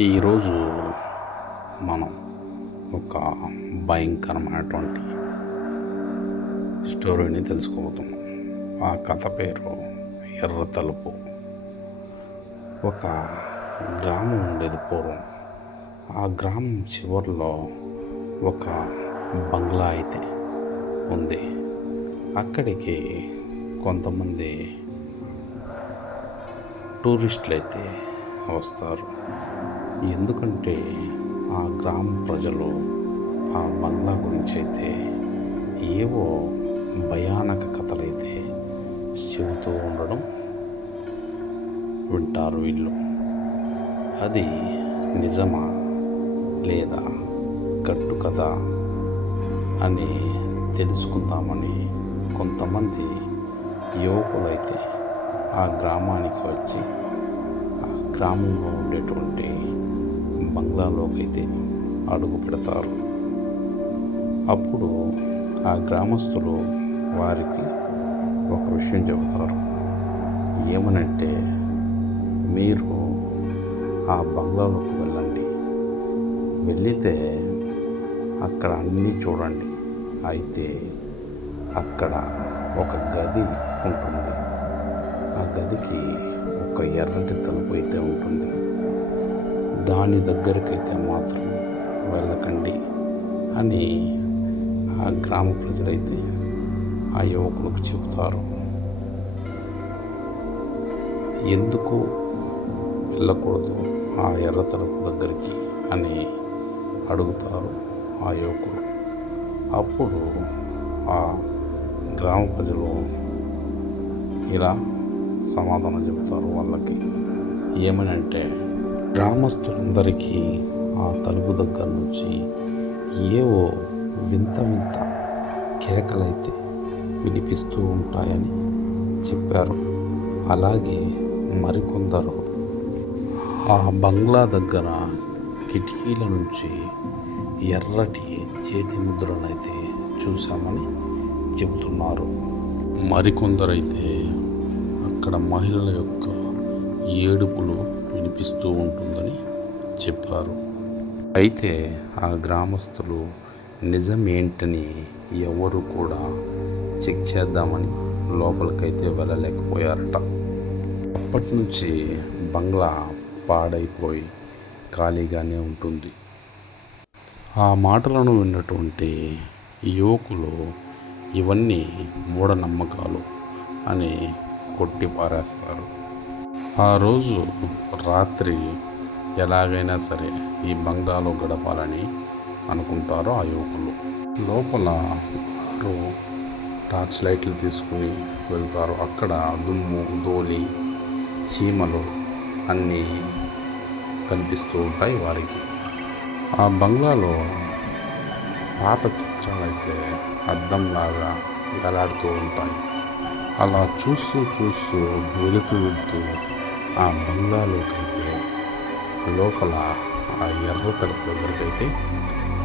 ఈరోజు మనం ఒక భయంకరమైనటువంటి స్టోరీని తెలుసుకోబోతున్నాం. ఆ కథ పేరు ఎర్ర తలుపు. ఒక గ్రామం ఉండేది పూర్వం. ఆ గ్రామం చివరిలో ఒక బంగ్లా అయితే ఉంది. అక్కడికి కొంతమంది టూరిస్టులు అయితే వస్తారు. ఎందుకంటే ఆ గ్రామ ప్రజలు ఆ బంగ్లా గురించి అయితే ఏవో భయానక కథలైతే చెబుతూ ఉండడం వింటారు వీళ్ళు. అది నిజమా లేదా కట్టు కథ అని తెలుసుకుందామని కొంతమంది యువకులైతే ఆ గ్రామానికి వచ్చి ఆ గ్రామంలో ఉండేటువంటి బంగ్లాలోకి అయితే అడుగు పెడతారు. అప్పుడు ఆ గ్రామస్తులు వారికి ఒక విషయం చెబుతారు. ఏమనంటే, మీరు ఆ బంగ్లాలోకి వెళ్ళండి, వెళితే అక్కడ అన్నీ చూడండి. అయితే అక్కడ ఒక గది ఉంటుంది. ఆ గదికి ఒక ఎర్రటి తలుపు అయితే ఉంటుంది. దాని దగ్గరకైతే మాత్రం వెళ్ళకండి అని ఆ గ్రామ ప్రజలైతే ఆ యువకులకు చెబుతారు. ఎందుకు వెళ్ళకూడదు ఆ ఎర్ర తలుపు దగ్గరికి అని అడుగుతారు ఆ యువకులు. అప్పుడు ఆ గ్రామ ప్రజలు ఇలా సమాధానం చెబుతారు వాళ్ళకి. ఏమనంటే, గ్రామస్తులందరికీ ఆ తలుపు దగ్గర నుంచి ఏవో వింత వింత కేకలైతే వినిపిస్తూ ఉంటాయని చెప్పారు. అలాగే మరికొందరు ఆ బంగ్లా దగ్గర కిటికీల నుంచి ఎర్రటి చేతి ముద్రలైతే చూశామని చెబుతున్నారు. మరికొందరైతే అక్కడ మహిళల యొక్క ఏడుపులు వినిపిస్తూ ఉంటుందని చెప్పారు. అయితే ఆ గ్రామస్తులు నిజం ఏంటని ఎవరు కూడా చెక్ చేద్దామని లోపలికైతే వెళ్ళలేకపోయారట. అప్పటి నుంచి బంగ్లా పాడైపోయి ఖాళీగానే ఉంటుంది. ఆ మాటలను విన్నటువంటి యువకులు ఇవన్నీ మూఢనమ్మకాలు అని కొట్టి పారేస్తారు. ఆ రోజు రాత్రి ఎలాగైనా సరే ఈ బంగ్లాలో గడపాలని అనుకుంటారు ఆ యువకులు. లోపల వారు టార్చ్ లైట్లు తీసుకుని వెళ్తారు. అక్కడ దుమ్ము, ధూళి, చీమలు అన్నీ కనిపిస్తూ ఉంటాయి వారికి. ఆ బంగ్లాలో పాత చిత్రాలైతే అద్దంలాగా వేలాడుతూ ఉంటాయి. అలా చూస్తూ వెళుతూ ఆ బంగ్లాలోకి అయితే లోపల ఆ ఎర్ర తలుపు దగ్గరకైతే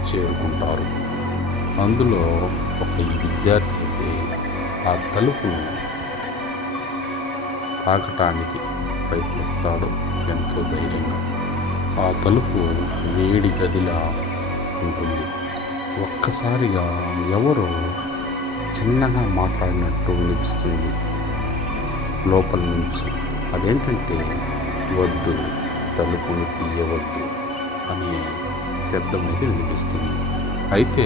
చేరుకుంటారు. అందులో ఒక విద్యార్థి అయితే ఆ తలుపును తాకటానికి ప్రయత్నిస్తాడు ఎంతో ధైర్యంగా. ఆ తలుపు వేడి గదిలా ఉంటుంది. ఒక్కసారిగా ఎవరో చిన్నగా మాట్లాడినట్టు వినిపిస్తుంది లోపల నుంచి. అదేంటంటే, వద్దు, తలుపును తీయవద్దు అనే శబ్దం అయితే వినిపిస్తుంది. అయితే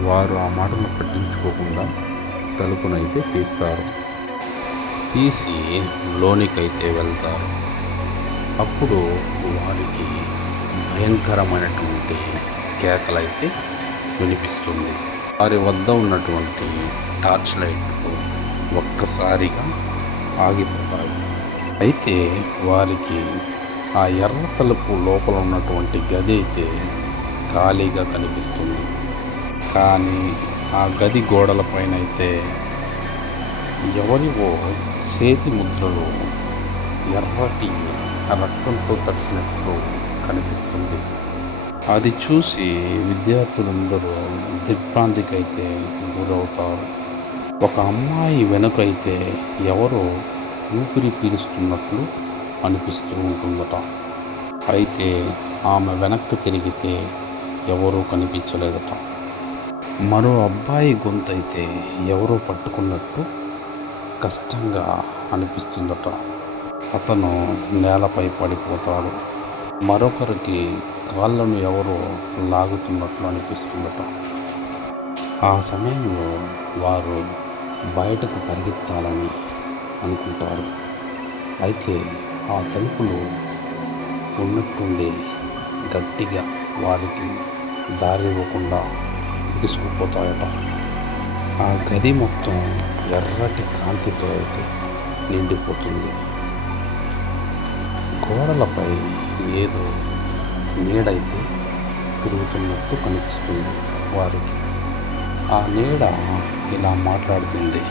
వారు ఆ మాటను పట్టించుకోకుండా తలుపునైతే తీస్తారు. తీసి లోనికైతే వెళ్తారు. అప్పుడు వారికి భయంకరమైనటువంటి కేకలైతే వినిపిస్తుంది. వారి వద్ద ఉన్నటువంటి టార్చ్ లైట్లు ఒక్కసారిగా ఆగిపోతాయి. అయితే వారికి ఆ ఎర్ర తలుపు లోపల ఉన్నటువంటి గది అయితే ఖాళీగా కనిపిస్తుంది. కానీ ఆ గది గోడలపైన అయితే ఎవరివో చేతి ముద్రలు ఎర్రటి రక్తంతో తడిసినట్లు కనిపిస్తుంది. అది చూసి విద్యార్థులందరూ దిగ్భ్రాంతికైతే గురవుతారు. ఒక అమ్మాయి వెనుకైతే ఎవరో ఊపిరి పీలుస్తున్నట్లు అనిపిస్తూ ఉంటుందట. అయితే ఆమె వెనక్కి తిరిగితే ఎవరూ కనిపించలేదట. మరో అబ్బాయి గొంతైతే ఎవరో పట్టుకున్నట్టు కష్టంగా అనిపిస్తుందట. అతను నేలపై పడిపోతాడు. మరొకరికి కాళ్ళను ఎవరో లాగుతున్నట్లు అనిపిస్తుందట. ఆ సమయంలో వారు బయటకు పరిగెత్తాలని అనుకుంటారు. అయితే ఆ తలుపులు ఉన్నట్టుండి గట్టిగా వారికి దారి ఇవ్వకుండా తీసుకుపోతాయట. ఆ గది మొత్తం ఎర్రటి కాంతితో అయితే నిండిపోతుంది. గోడలపై ఏదో నీడైతే తిరుగుతున్నట్టు కనిపిస్తుంది వారికి. ఆ నీడ ఇలా మాట్లాడుతుంది,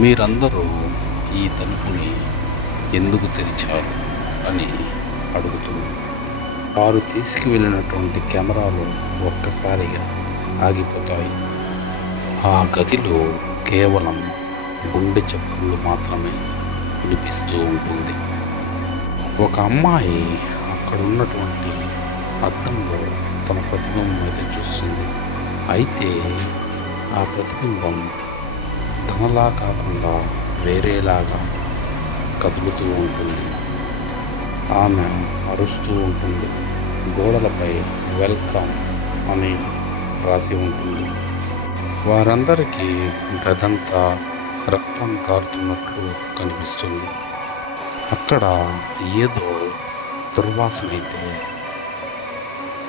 మీరందరూ ఈ తలుపుని ఎందుకు తెరిచారు అని అడుగుతుంది. వారు తీసుకువెళ్ళినటువంటి కెమెరాలు ఒక్కసారిగా ఆగిపోతాయి. ఆ గదిలో కేవలం గుండె చప్పుళ్ళు మాత్రమే వినిపిస్తూ ఉంటుంది. ఒక అమ్మాయి అక్కడ ఉన్నటువంటి అద్దంలో తన ప్రతిబింబం అయితే చూస్తుంది. అయితే ఆ ప్రతిబింబం తనలా కాకుండా వేరేలాగా కదులుతూ ఉంటుంది. ఆమె అరుస్తూ ఉంటుంది. గోడలపై వెల్కమ్ అని రాసి ఉంటుంది. వారందరికీ గదంతా రక్తం కారుతున్నట్లు కనిపిస్తుంది. అక్కడ ఏదో దుర్వాసన అయితే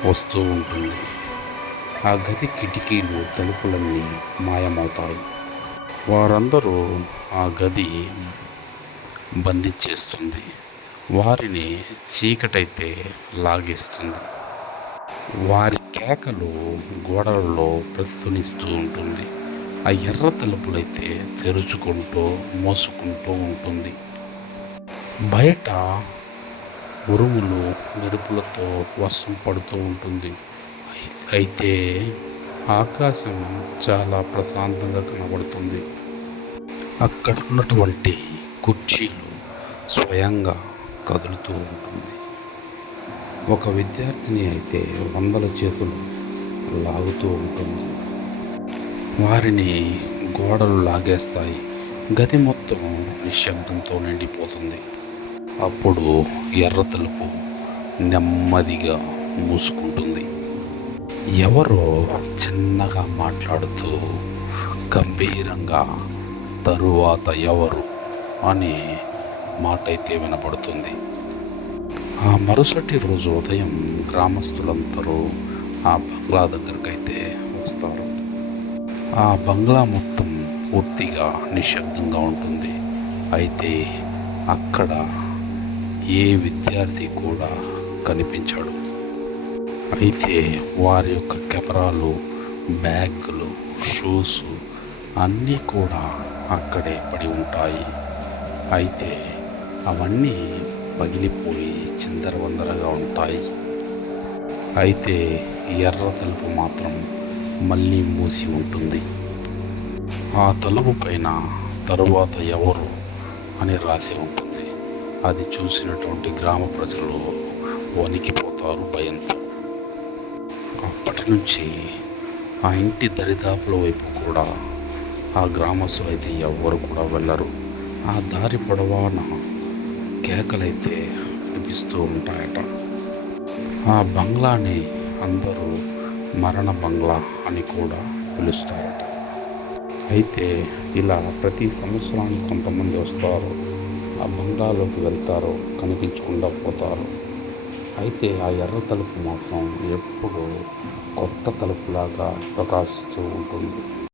వస్తూ ఉంటుంది. ఆ గది కిటికీలు తలుపులన్నీ మాయమవుతాయి. వారందరూ ఆ గది బంధించేస్తుంది. వారిని చీకటైతే లాగేస్తుంది. వారి కేకలు గోడలలో ప్రతిధ్వనిస్తూ ఉంటుంది. ఆ ఎర్ర తలుపులైతే తెరుచుకుంటూ మోసుకుంటూ ఉంటుంది. బయట ఉరుములు మెరుపులతో వర్షం పడుతూ ఉంటుంది. అయితే ఆకాశం చాలా ప్రశాంతంగా కనబడుతుంది. అక్కడ ఉన్నటువంటి కుర్చీలు స్వయంగా కదులుతూ ఉంటుంది. ఒక విద్యార్థిని అయితే వందల చేతులు లాగుతూ ఉంటుంది. వారిని గోడలు లాగేస్తాయి. గది మొత్తం నిశ్శబ్దంతో నిండిపోతుంది. అప్పుడు ఎర్ర తలుపు నెమ్మదిగా మూసుకుంటుంది. ఎవరో చిన్నగా మాట్లాడుతూ గంభీరంగా తరువాత ఎవరు అనే మాట అయితే వినపడుతుంది. ఆ మరుసటి రోజు ఉదయం గ్రామస్తులందరూ ఆ బంగ్లా దగ్గరకైతే వస్తారు. ఆ బంగ్లా మొత్తం పూర్తిగా నిశ్శబ్దంగా ఉంటుంది. అయితే అక్కడ ఏ విద్యార్థి కూడా కనిపించాడు. అయితే వారి యొక్క కెమెరాలు, బ్యాగులు, షూస్ అన్నీ కూడా అక్కడే పడి ఉంటాయి. అయితే అవన్నీ పగిలిపోయి చిందరవందరగా ఉంటాయి. అయితే ఎర్ర తలుపు మాత్రం మళ్ళీ మూసి ఉంటుంది. ఆ తలుపు పైన తరువాత ఎవరు అని రాసి ఉంటుంది. అది చూసినటువంటి గ్రామ ప్రజలు వణికిపోతారు భయంతో. అప్పటి నుంచి ఆ ఇంటి దరిదాపుల వైపు కూడా ఆ గ్రామస్తులైతే ఎవ్వరు కూడా వెళ్ళరు. ఆ దారి పొడవాన కేకలైతే వినిపిస్తూ ఉంటాయట. ఆ బంగ్లాని అందరూ మరణ బంగ్లా అని కూడా పిలుస్తారట. అయితే ఇలా ప్రతి సంవత్సరానికి కొంతమంది వస్తారు, ఆ బంగ్లాలోకి వెళ్తారు, కనిపించకుండా పోతారు. అయితే ఆ ఎర్ర తలుపు మాత్రం ఎప్పుడూ కొత్త తలుపులాగా ప్రకాశిస్తూ ఉంటుంది.